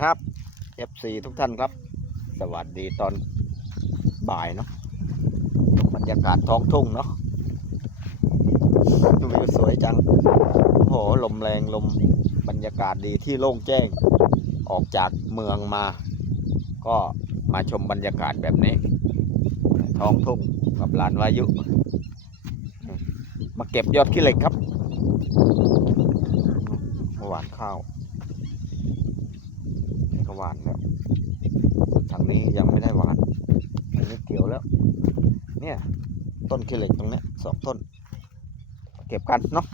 ครับ FC ทุกท่านครับ สวัสดีตอนบ่ายเนาะบรรยากาศท้องทุ่งเนาะวิวสวยจังโอ้โหลมแรงลมบรรยากาศดีที่โล่งแจ้งออกจากเมืองมา ก็มาชมบรรยากาศแบบนี้ ท้องทุ่งกับลานวายุ มาเก็บยอดขี้เหล็กครับหวานข้าว ก็หวานแล้วทางนี้ยังไม่ได้หวานอันนี้เกี่ยวแล้ว เนี่ย ต้นขี้เหล็กตรงนี้สองต้น เก็บกันเนาะ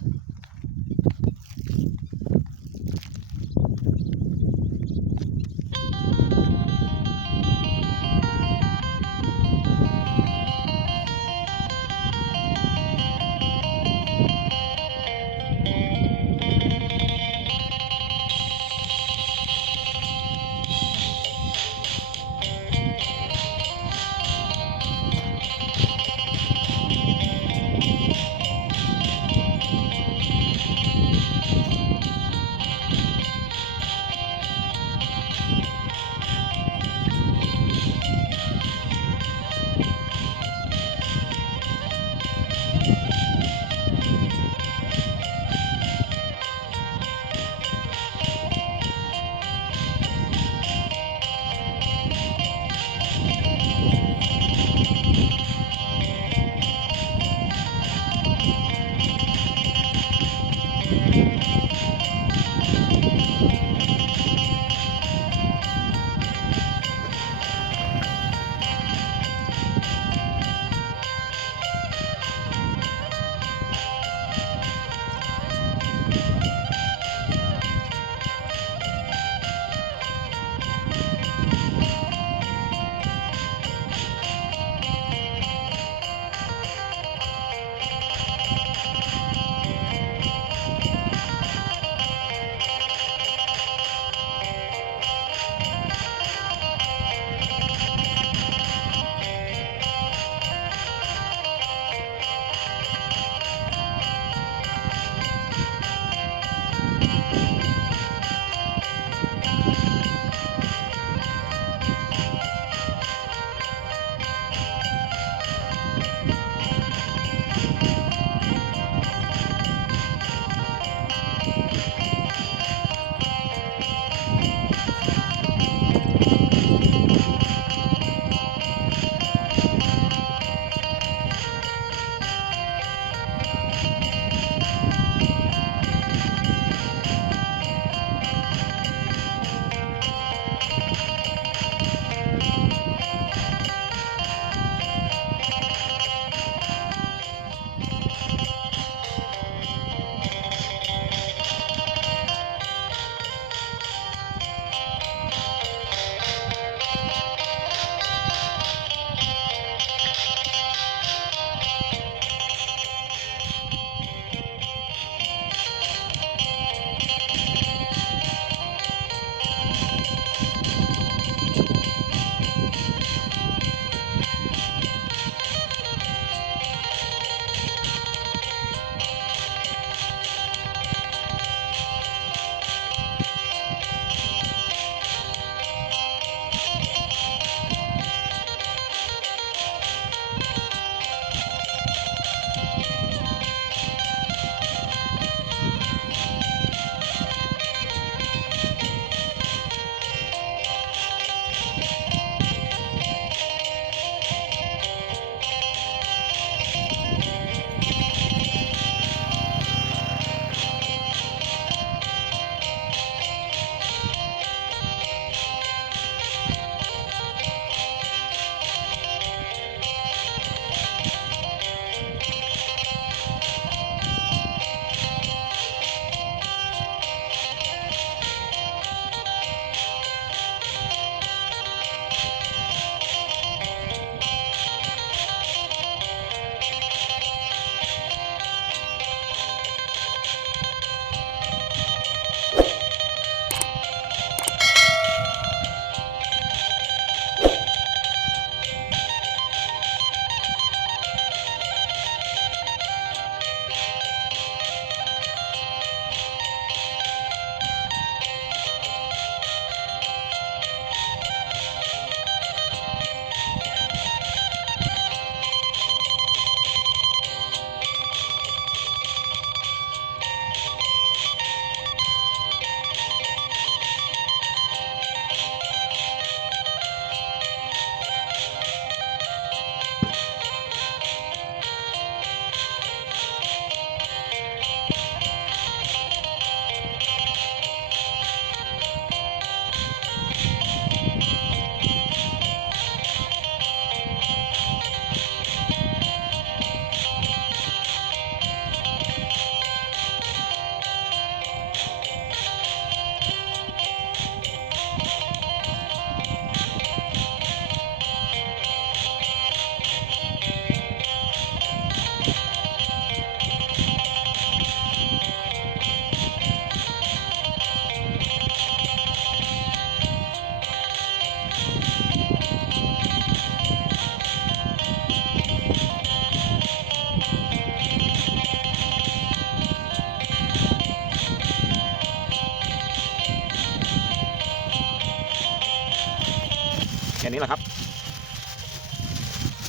ค่นี้แหละครับ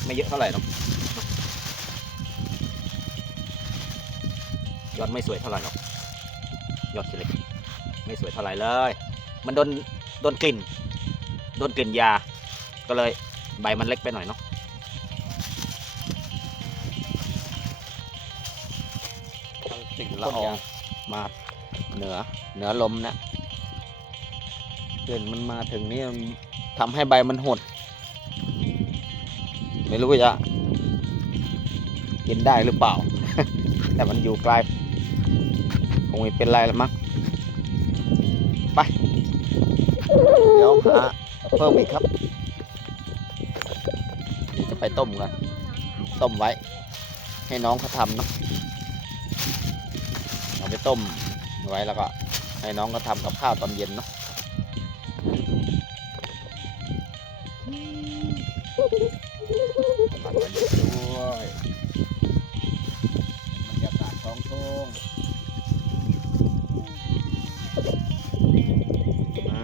ไม่เยอะเท่าไหร่หรอกยอดไม่สวยเท่าไหร่หรอกยอดขี้เหล็กไม่สวยเท่าไหร่เลย มันโดนโดนกลิ่นโดนกลิ่นยา ก็เลยใบมันเล็กไปหน่อยเนาะติดละอองมาเหนือเหนือลมนะกลิ่นมันมาถึงนี่มัน ทำให้ใบมันหด ไม่รู้จะกินได้หรือเปล่า แต่มันอยู่ไกลคงไม่เป็นไรละมั้งไป เดี๋ยวหาเพิ่มอีกครับ จะไปต้มกัน ต้มไว้ ให้น้องเขาทำเนาะเอาไปต้มไว้แล้วก็ให้น้องเขาทำกับข้าวตอนเย็นเนาะ มันก็อยู่ด้วยบรรยากาศท้องทุ่งอ่า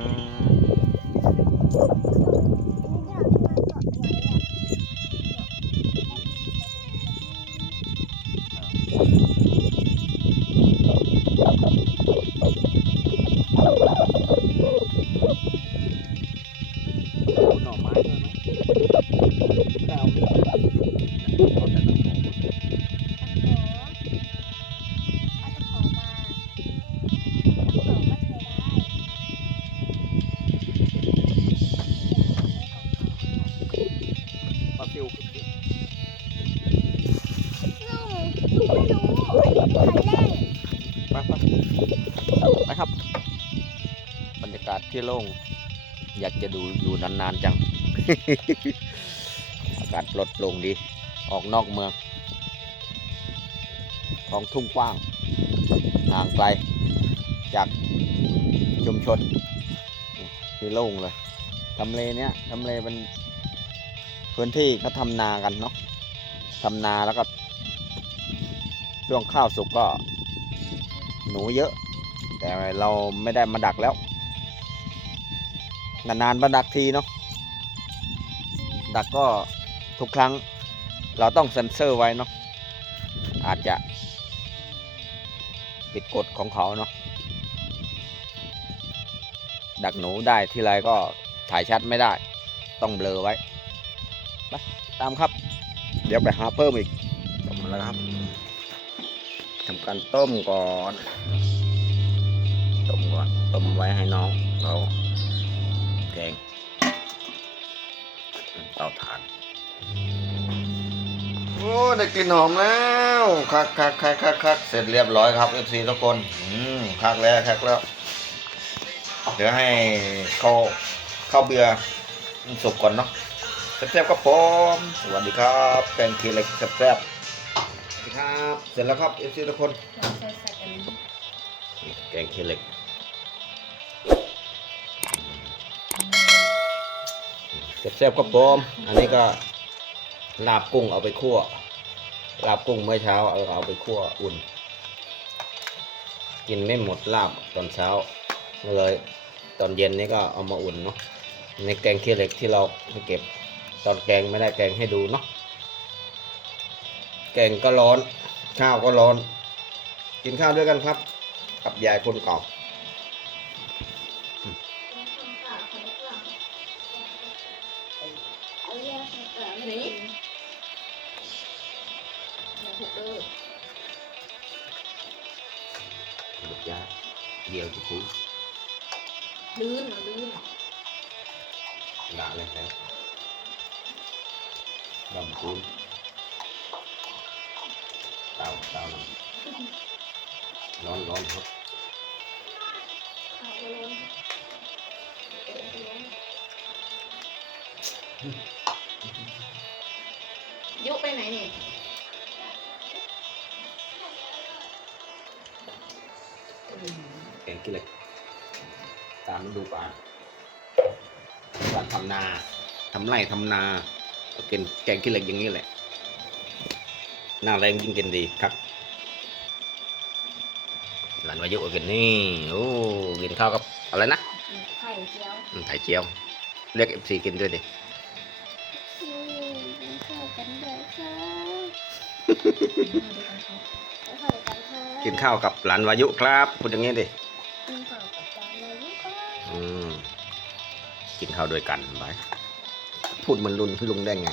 ที่โล่ง อยากจะดูอยู่นานๆจัง อากาศลดโปร่งดี ออกนอกเมืองท้องทุ่งกว้าง ห่างไกล จากชุมชนที่โล่งเลยทำเลเนี้ยทำเลเป็นพื้นที่เขาทำนากันเนาะทำนาแล้วก็ช่วงข้าวสุกก็หนูเยอะ แต่เราไม่ได้มาดักแล้ว นานๆมาดักทีเนาะดักก็ทุกครั้งเราต้องเซ็นเซอร์ไว้เนาะอาจจะปิดกฎของเขาเนาะดักหนูได้ทีไรก็ถ่ายชัดไม่ได้ ต้องเบลอไว้ไปตามครับ เดี๋ยวไปหาเพิ่มอีกต้มแล้วครับทำการต้มก่อน ต้มก่อน ต้มไว้ให้น้องเขา แกงเตาถ่าน โอ้ได้กลิ่นหอมแล้วคักคักคักคักคักเสร็จเรียบร้อยครับเอฟซีทุกคน อืมคักแล้วคักแล้ว เดี๋ยวให้เข้าวข้าวเบื่อมันสุกก่อนเนาะแซ่บๆครับผมสวัสดีครับแกงขี้เหล็กแซ่บๆสวัสดีครับ เสร็จแล้วครับเอฟซีทุกคน แกงขี้เหล็ก แซ่บๆครับผมอันนี้ก็ลาบกุ้งเอาไปคั่วลาบกุ้งเมื่อเช้าเอาเอาไปคั่วอุ่น กินไม่หมดลาบตอนเช้าเลยตอนเย็นนี้ก็เอามาอุ่นเนาะในแกงขี้เล็กที่เราเก็บ ตอนแกงไม่ได้แกงให้ดูเนาะแกงก็ร้อนข้าวก็ร้อน กินข้าวด้วยกันครับ กับยายคนเก่า ลูกยาเยี่ยวจะคุยลื่นเหรอลื่นหลาเลยครับดำคูนเตาเตาร้อนร้อนครับขาวล้นยุไปไหนนี่ กงขี้เหล็กตามฤดูกาลการทำนาทำไร่ทำนาก็กินแกงขี้เหล็กอย่างนี้แหละหน้าแรงยิ่งกินดีครับหลานวายุก็กินนี่โอ้กินข้าวกับอะไรนะไข่เจียวอืมไข่เจียวเรียกเอฟซีกินด้วยดิอืมกินข้าวกันด้วยค่ะข้าวกันค่ะกินข้าวกับหลานวายุครับพูดอย่างนี้ดิ กินข้าวด้วยกันไปพูดเหมือนลุงพี่ลุงได้ไง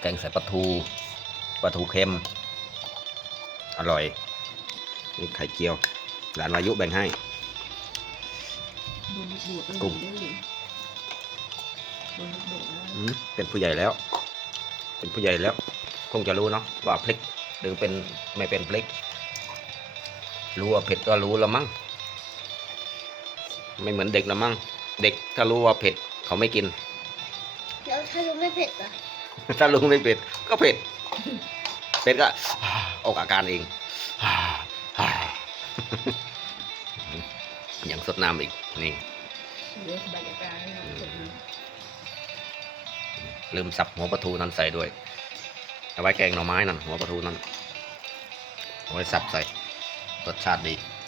แกงใส่ปลาทูปลาทูเค็ม อร่อย นี่ไข่เจียว หลานวายุแบ่งให้โดนลูกดูดกลุ่มโดนลูกดูดแล้วอืมเป็นผู้ใหญ่แล้ว เป็นผู้ใหญ่แล้ว คงจะรู้เนาะว่าพริกหรือเป็นไม่เป็นพริก รู้ว่าเผ็ดก็รู้ละมั้ง ไม่เหมือนเด็กละมั้งเด็กถ้ารู้ว่าเผ็ดเขาไม่กิน แล้วถ้ายังไม่เผ็ดอะถ้าลุงไม่เผ็ดก็เผ็ดเผ็ดก็ออกอาการเองอย่างสดน้ำอีกนี่เดี๋ยวบรรยากาศนี่เราเปิดดูลืมสับหัวปลาทูนั้นใส่ด้วยเอาไว้แกงหน่อไม้นั่นหัวปลาทูนั่นเอาไว้สับใส่รสชาติดีแ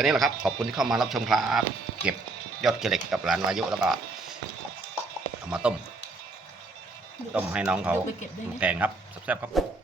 ค่นี้แหละครับ ขอบคุณที่เข้ามารับชมครับ เก็บยอดเกล็ดกับหลานวายุแล้วก็เอามาต้ม ต้มให้น้องเขายกไปเก็บได้ไงแกงครับแซ่บๆครับ